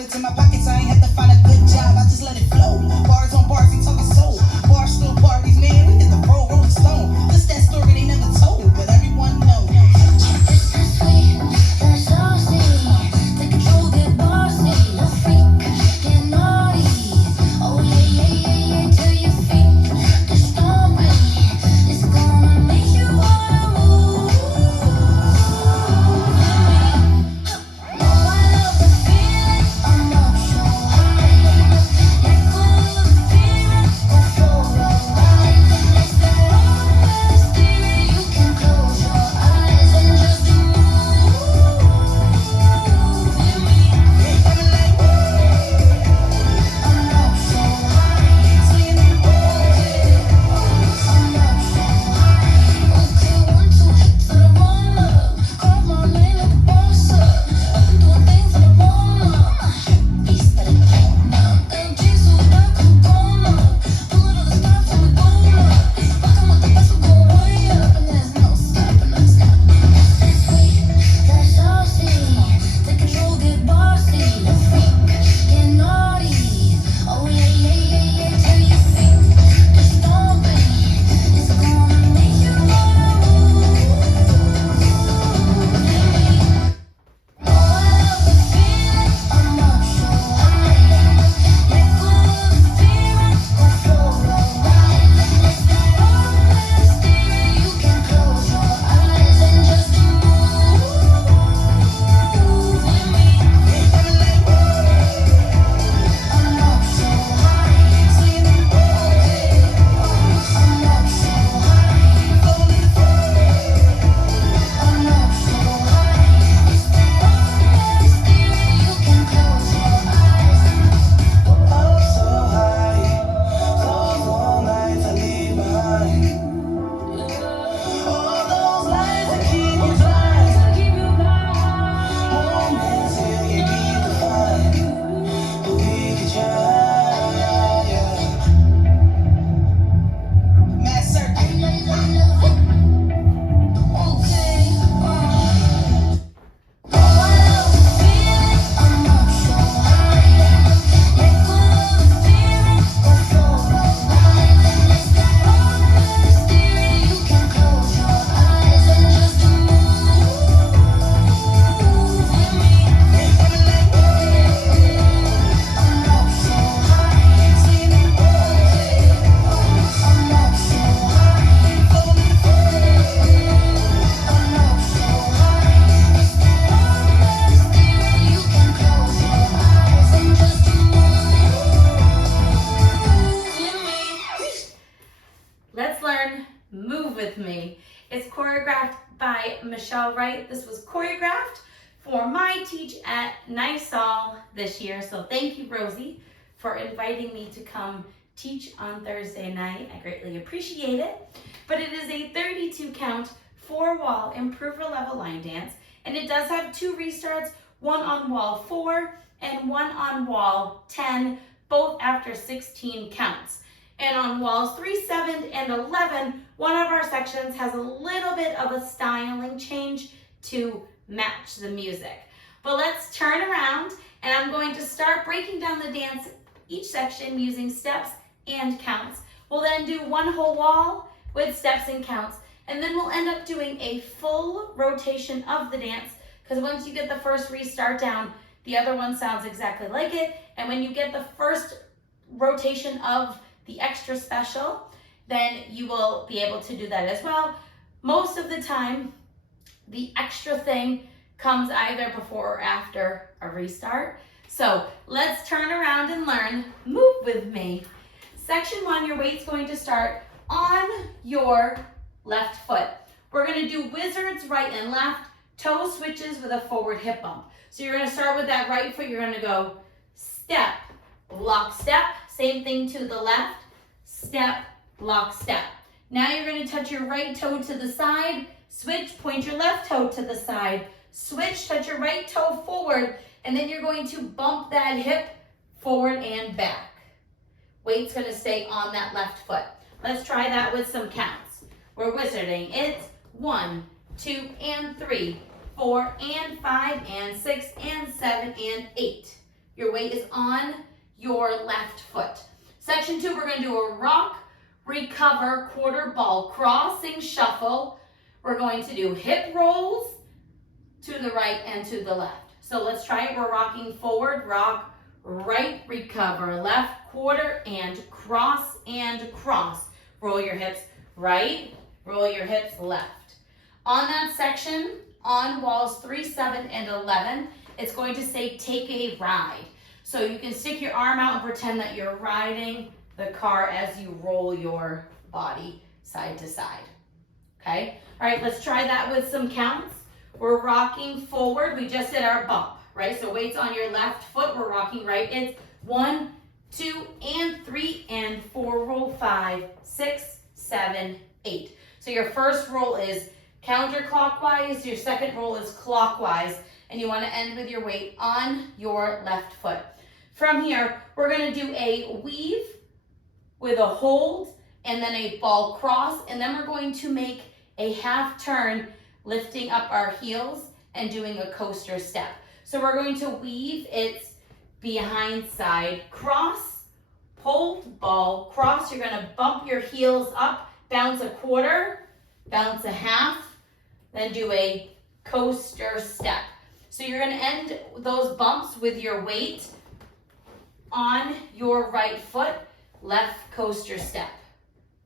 it to my pockets, I ain't have to find a good job, I just let it flow. Bars on bars, ain't talking soul. Bars still parties, man, we hit the road, Rolling Stone. This that story they never told, but everyone knows. It's that sweet, that saucy, the control get bossy, the freak, get naughty. Oh yeah, yeah, yeah, yeah, to your feet, the stomping, it's gonna make you wanna move. Oh, I love the feeling, I'm up so high. Let go of the fear, go for a ride. It's that old theory, you can close your eyes and just move with me. I'm up so high, swinging in the okay. I'm up so high, okay, 1, 2, hit to the roller. Call my name like a boss up. Up and doing things on the roller. Beast that it don't know. LG sold out Coca-Cola. Pull it all the stops and we go up. Rockin' with the best, we go way up, and there's no stopping us now. That sweet, that saucy, the control get bossy, the freak get naughty. Oh yeah, yeah, yeah, yeah, to your feet, the stomping, it's gonna make you wanna move with me. Oh, I love the feeling, I'm up so high. Let go of the fear, go for a ride. It's that old theory, you can close your eyes and just move with me. I'm up so high, swinging in the okay. I'm up so high, falling I'm up so high, it's that old theory, you can close your eyes. Up so high, those long nights I leave behind. All those lights that keep you blind. Moments here you need to find, but we could try, yeah. Mad Circuit. I love it. Okay. Oh, I love the feeling, I'm up so high. Let go of the fear, go for a ride. It's that old theory, you can close your eyes and just move with me. I'm up so high, swinging in the okay. I'm up so high, falling I'm up so high, it's that old theory, you can close your eyes and just move with me. Let's learn Move With Me. It's choreographed by Wright. This was choreographed for my teach at NYSOL this year. So thank you, Rosie, for inviting me to come teach on Thursday night. I greatly appreciate it. But it is a 32 count, 4-wall improver level line dance. And it does have 2 restarts, one on wall 4 and one on wall 10, both after 16 counts. And on walls 3, 7, and 11, one of our sections has a little bit of a styling change to match the music. But let's turn around, and I'm going to start breaking down the dance, each section using steps and counts. We'll then do one whole wall with steps and counts, and then we'll end up doing a full rotation of the dance, because once you get the first restart down, the other one sounds exactly like it, and when you get the first rotation of the extra special, then you will be able to do that as well. Most of the time, the extra thing comes either before or after a restart. So let's turn around and learn Move With Me. Section 1, your weight's going to start on your left foot. We're going to do wizards right and left, toe switches with a forward hip bump. So you're going to start with that right foot. You're going to go step, lock, step. Same thing to the left, step, lock, step. Now you're going to touch your right toe to the side, switch, point your left toe to the side, switch, touch your right toe forward, and then you're going to bump that hip forward and back. Weight's going to stay on that left foot. Let's try that with some counts. We're wizarding. It's 1, 2, and 3, 4, and 5, and 6, and 7, and 8. Your weight is on your left foot. Section 2, we're going to do a rock, recover, quarter ball, crossing shuffle. We're going to do hip rolls to the right and to the left. So let's try it. We're rocking forward, rock, right, recover, left, quarter, and cross, and cross. Roll your hips right, roll your hips left. On that section, on walls 3, 7, and 11, it's going to say take a ride. So you can stick your arm out and pretend that you're riding the car as you roll your body side to side. Okay? All right, let's try that with some counts. We're rocking forward. We just did our bump, right? So weight's on your left foot. We're rocking right. It's 1, 2, and 3, and 4. Roll 5, 6, 7, 8. So your first roll is counterclockwise. Your second roll is clockwise. And you want to end with your weight on your left foot. From here, we're going to do a weave with a hold and then a ball cross. And then we're going to make a half turn, lifting up our heels and doing a coaster step. So we're going to weave. It's behind side cross, hold, ball, cross. You're going to bump your heels up, bounce a quarter, bounce a half, then do a coaster step. So you're going to end those bumps with your weight on your right foot, left coaster step.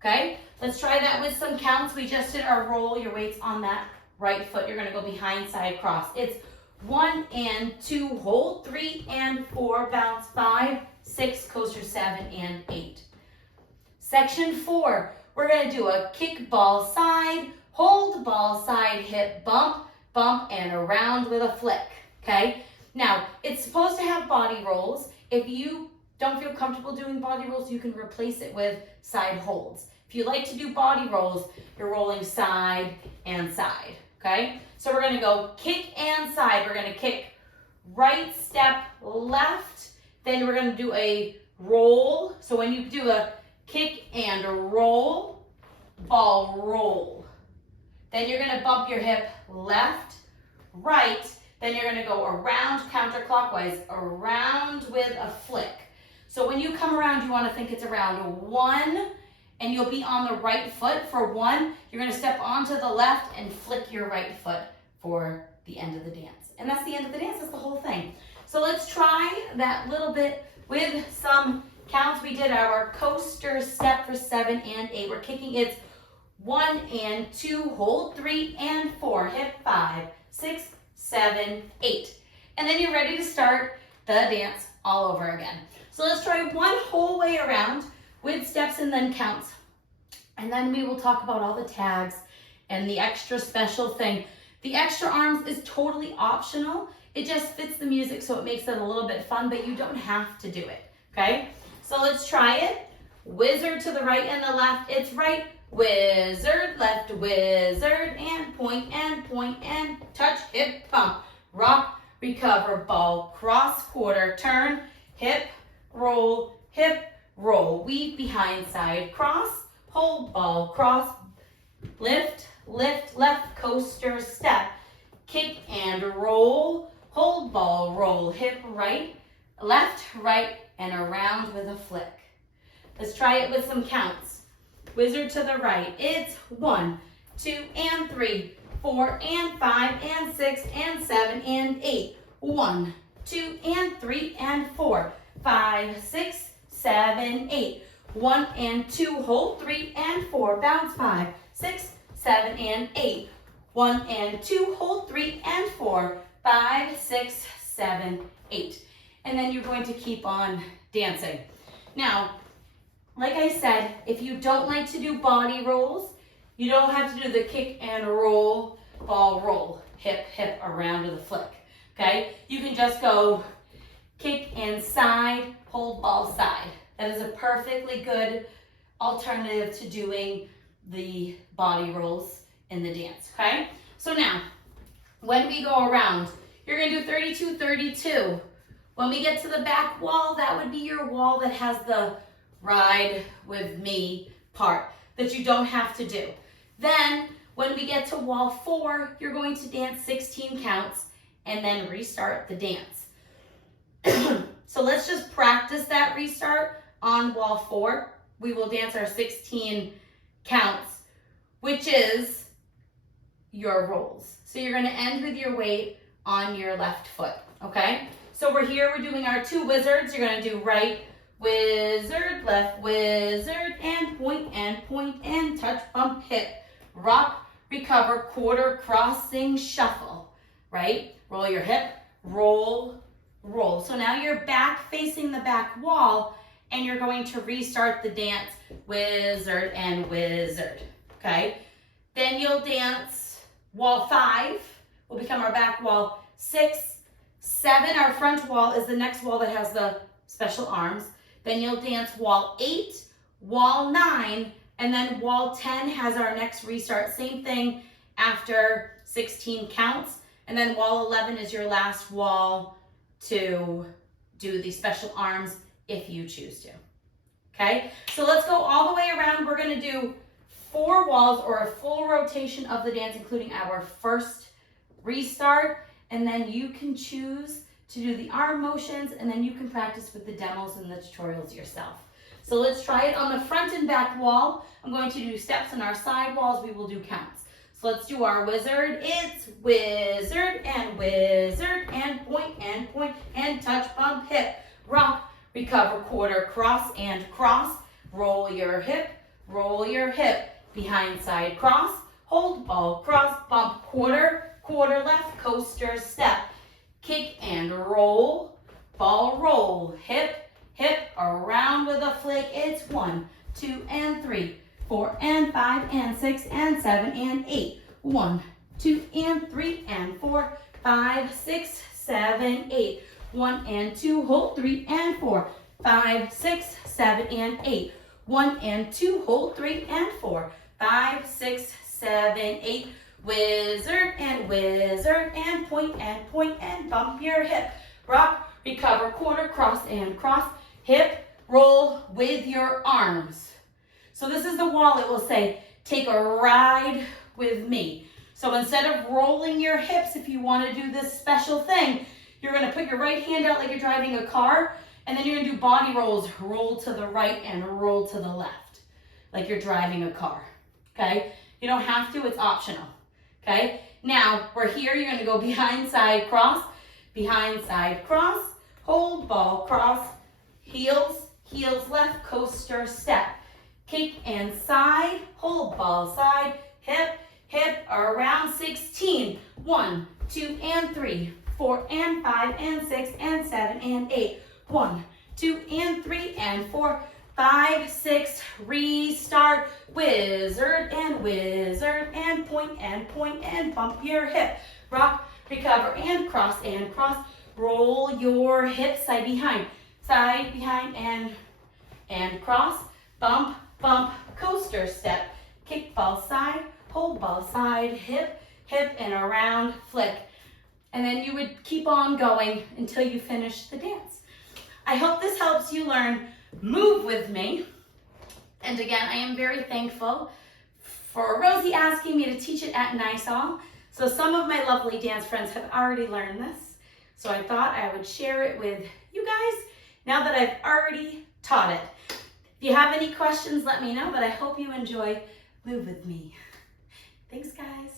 Okay? Let's try that with some counts. We just did our roll. Your weight's on that right foot. You're going to go behind side cross. It's 1 and 2, hold, 3 and 4, bounce 5, 6, coaster 7 and 8. Section 4, we're going to do a kick ball side, hold ball side, hip bump, bump, and around with a flick. Okay? Now, it's supposed to have body rolls. If you don't feel comfortable doing body rolls, you can replace it with side holds. If you like to do body rolls, you're rolling side and side. Okay? So we're going to go kick and side. We're going to kick right step left. Then we're going to do a roll. So when you do a kick and a roll, ball roll. Then you're going to bump your hip left, right. Then you're going to go around counterclockwise, around with a flick. So when you come around, you want to think it's around 1, and you'll be on the right foot for 1. You're going to step onto the left and flick your right foot for the end of the dance. And that's the end of the dance. That's the whole thing. So let's try that little bit with some counts. We did our coaster step for 7 and 8. We're kicking it's 1 and 2, hold 3 and 4, hip 5, 6, 7, 8. And then you're ready to start the dance all over again. So let's try one whole way around with steps and then counts. And then we will talk about all the tags and the extra special thing. The extra arms is totally optional. It just fits the music, so it makes it a little bit fun, but you don't have to do it, okay? So let's try it. Wizard to the right and the left. It's right, wizard, left, wizard, and point, and touch, hip, bump, rock, recover, ball, cross, quarter, turn, hip, roll, weave, behind, side, cross, hold, ball, cross, lift, lift, left, coaster, step, kick and roll, hold, ball, roll, hip, right, left, right, and around with a flick. Let's try it with some counts. Wizard to the right. It's 1, 2, and 3, 4, and 5, and 6, and 7, and 8. 1, 2, and 3, and 4, 5, 6, 7, 8. 1 and 2, hold 3 and 4, bounce 5, 6, 7, and 8. 1 and 2, hold 3 and 4, 5, 6, 7, 8. And then you're going to keep on dancing. Now, like I said, if you don't like to do body rolls, you don't have to do the kick and roll, ball roll, hip, hip, around with a flick, okay? You can just go kick and side, hold, ball, side. That is a perfectly good alternative to doing the body rolls in the dance, okay? So now, when we go around, you're gonna do 32, 32. When we get to the back wall, that would be your wall that has the ride with me part that you don't have to do. Then when we get to wall 4, you're going to dance 16 counts and then restart the dance. So let's just practice that restart on wall 4. We will dance our 16 counts, which is your rolls. So you're going to end with your weight on your left foot, okay? So we're here, we're doing our 2 wizards. You're going to do right wizard, left wizard, and point and touch, bump, hip, rock, recover, quarter, crossing, shuffle, right? Roll your hip, roll, roll. So now you're back facing the back wall and you're going to restart the dance, wizard and wizard, okay? Then you'll dance wall 5, will become our back wall. 6, 7, our front wall is the next wall that has the special arms. Then you'll dance wall 8, wall 9, and then wall 10 has our next restart. Same thing after 16 counts. And then wall 11 is your last wall to do the special arms if you choose to. Okay, so let's go all the way around. We're going to do 4 walls or a full rotation of the dance, including our first restart. And then you can choose to do the arm motions, and then you can practice with the demos and the tutorials yourself. So let's try it on the front and back wall. I'm going to do steps on our side walls. We will do counts. So let's do our wizard. It's wizard and point and touch, bump, hip, rock, recover, quarter, cross and cross. Roll your hip, behind side cross, hold, ball, cross, bump, quarter, quarter left, coaster, step, kick and roll, ball roll, hip, around with a flick. It's 1, 2, and 3, 4, and 5, and 6, and 7, and 8. 1, 2, and 3, and 4, 5, 6, 7, 8. 1 and 2, hold 3 and 4, 5, 6, 7, and 8. 1 and 2, hold 3 and 4, 5, 6, 7, 8. Wizard and point and bump your hip. Rock, recover, quarter, cross and cross. Hip, roll with your arms. So this is the wall. It will say, take a ride with me. So instead of rolling your hips, if you want to do this special thing, you're going to put your right hand out like you're driving a car, and then you're going to do body rolls. Roll to the right and roll to the left, like you're driving a car, okay? You don't have to, it's optional. Okay, now we're here, you're going to go behind side cross, hold, ball, cross, heels left, coaster, step, kick and side, hold, ball, side, hip, around 16. 1, 2, and 3, 4, and 5, and 6, and 7, and 8. 1, 2, and 3, and 4, 5, 6, restart, wizard and point and bump your hip, rock, recover and cross, roll your hips side behind and cross, bump, coaster step, kick ball side, hold ball side, hip, and around, flick. And then you would keep on going until you finish the dance. I hope this helps you learn Move with Me. And again, I am very thankful for Rosie asking me to teach it at NYSOL. So some of my lovely dance friends have already learned this. So I thought I would share it with you guys now that I've already taught it. If you have any questions, let me know, but I hope you enjoy Move with Me. Thanks, guys.